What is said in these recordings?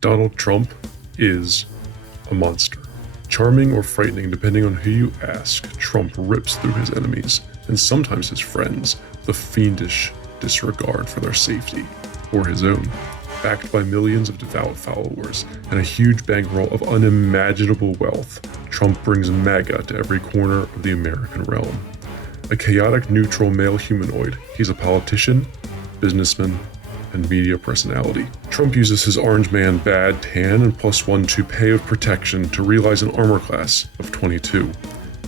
Donald Trump is a monster. Charming or frightening depending on who you ask, Trump rips through his enemies, and sometimes his friends, with a fiendish disregard for their safety, or his own. Backed by millions of devout followers and a huge bankroll of unimaginable wealth, Trump brings MAGA to every corner of the American realm. A chaotic neutral male humanoid, he's a politician, businessman, and media personality. Trump uses his orange man bad tan and +1 toupee of protection to realize an armor class of 22.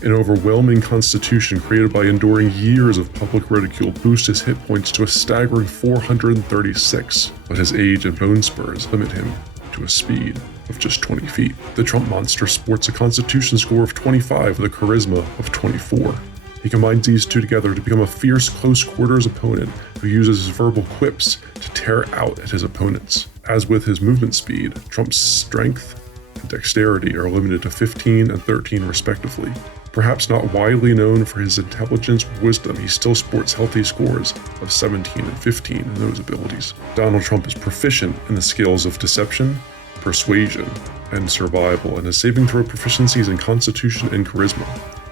An overwhelming constitution created by enduring years of public ridicule boosts his hit points to a staggering 436, but his age and bone spurs limit him to a speed of just 20 feet. The Trump monster sports a constitution score of 25 with a charisma of 24. He combines these two together to become a fierce close quarters opponent who uses his verbal quips to tear out at his opponents. As with his movement speed, Trump's strength and dexterity are limited to 15 and 13 respectively. Perhaps not widely known for his intelligence or wisdom, he still sports healthy scores of 17 and 15 in those abilities. Donald Trump is proficient in the skills of deception, persuasion, and survival, and his saving throw proficiencies in constitution and charisma.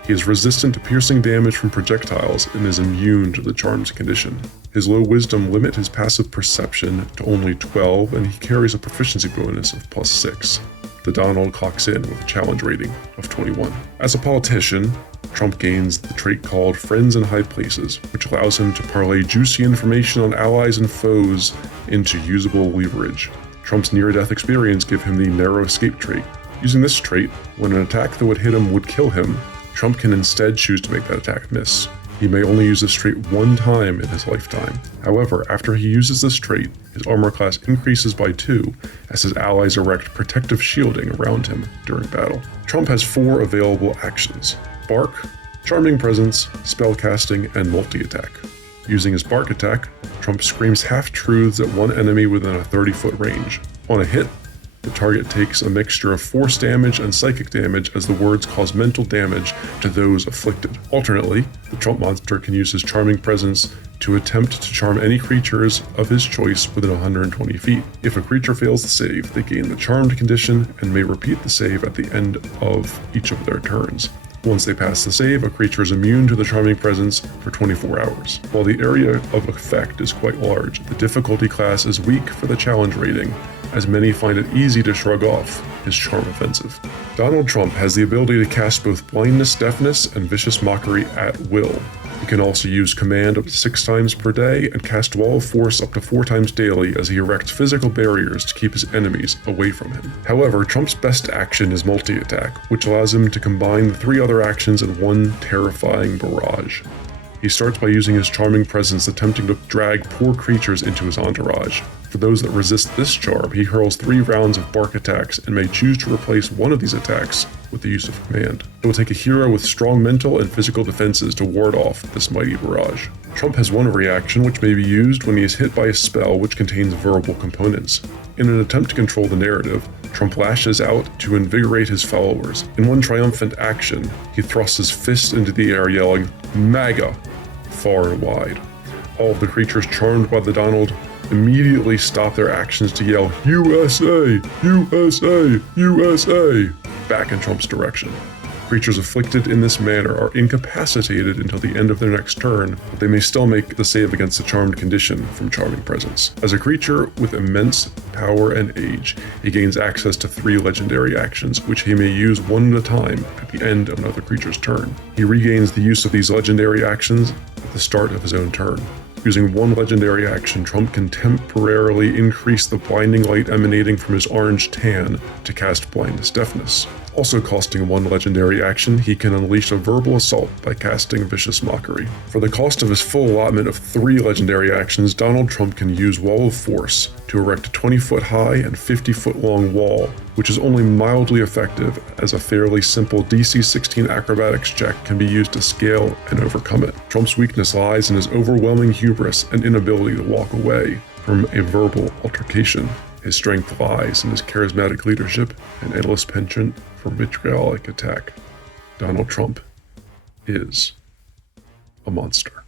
He is resistant to piercing damage from projectiles and is immune to the charmed condition. His low wisdom limit his passive perception to only 12, and he carries a proficiency bonus of +6. The Donald clocks in with a challenge rating of 21. As a politician, Trump gains the trait called Friends in High Places, which allows him to parlay juicy information on allies and foes into usable leverage. Trump's near-death experience gives him the narrow escape trait. Using this trait, when an attack that would hit him would kill him, Trump can instead choose to make that attack miss. He may only use this trait one time in his lifetime. However, after he uses this trait, his armor class increases by 2 as his allies erect protective shielding around him during battle. Trump has 4 available actions: Bark, Charming Presence, Spellcasting, and Multi-Attack. Using his Bark attack, Trump screams half-truths at one enemy within a 30-foot range. On a hit, the target takes a mixture of force damage and psychic damage as the words cause mental damage to those afflicted. Alternately, the Trump monster can use his Charming Presence to attempt to charm any creatures of his choice within 120 feet. If a creature fails the save, they gain the charmed condition and may repeat the save at the end of each of their turns. Once they pass the save, a creature is immune to the Charming Presence for 24 hours. While the area of effect is quite large, the difficulty class is weak for the challenge rating, as many find it easy to shrug off his charm offensive. Donald Trump has the ability to cast both blindness, deafness, and vicious mockery at will. He can also use command up to 6 times per day and cast wall of force up to 4 times daily as he erects physical barriers to keep his enemies away from him. However, Trump's best action is multi-attack, which allows him to combine the 3 other actions in one terrifying barrage. He starts by using his Charming Presence, attempting to drag poor creatures into his entourage. For those that resist this charm, he hurls 3 rounds of Bark attacks and may choose to replace one of these attacks with the use of command. It will take a hero with strong mental and physical defenses to ward off this mighty barrage. Trump has one reaction which may be used when he is hit by a spell which contains verbal components. In an attempt to control the narrative, Trump lashes out to invigorate his followers. In one triumphant action, he thrusts his fist into the air, yelling, "MAGA!" far and wide. All of the creatures charmed by the Donald immediately stop their actions to yell, "USA! USA! USA!" back in Trump's direction. Creatures afflicted in this manner are incapacitated until the end of their next turn, but they may still make the save against the charmed condition from Charming Presence. As a creature with immense power and age, he gains access to 3 legendary actions, which he may use one at a time at the end of another creature's turn. He regains the use of these legendary actions at the start of his own turn. Using one legendary action, Trump can temporarily increase the blinding light emanating from his orange tan to cast blindness deafness. Also costing 1 legendary action, he can unleash a verbal assault by casting vicious mockery. For the cost of his full allotment of 3 legendary actions, Donald Trump can use Wall of Force to erect a 20-foot high and 50-foot long wall, which is only mildly effective as a fairly simple DC 16 acrobatics check can be used to scale and overcome it. Trump's weakness lies in his overwhelming hubris and inability to walk away from a verbal altercation. His strength lies in his charismatic leadership and endless penchant for vitriolic attack. Donald Trump is a monster.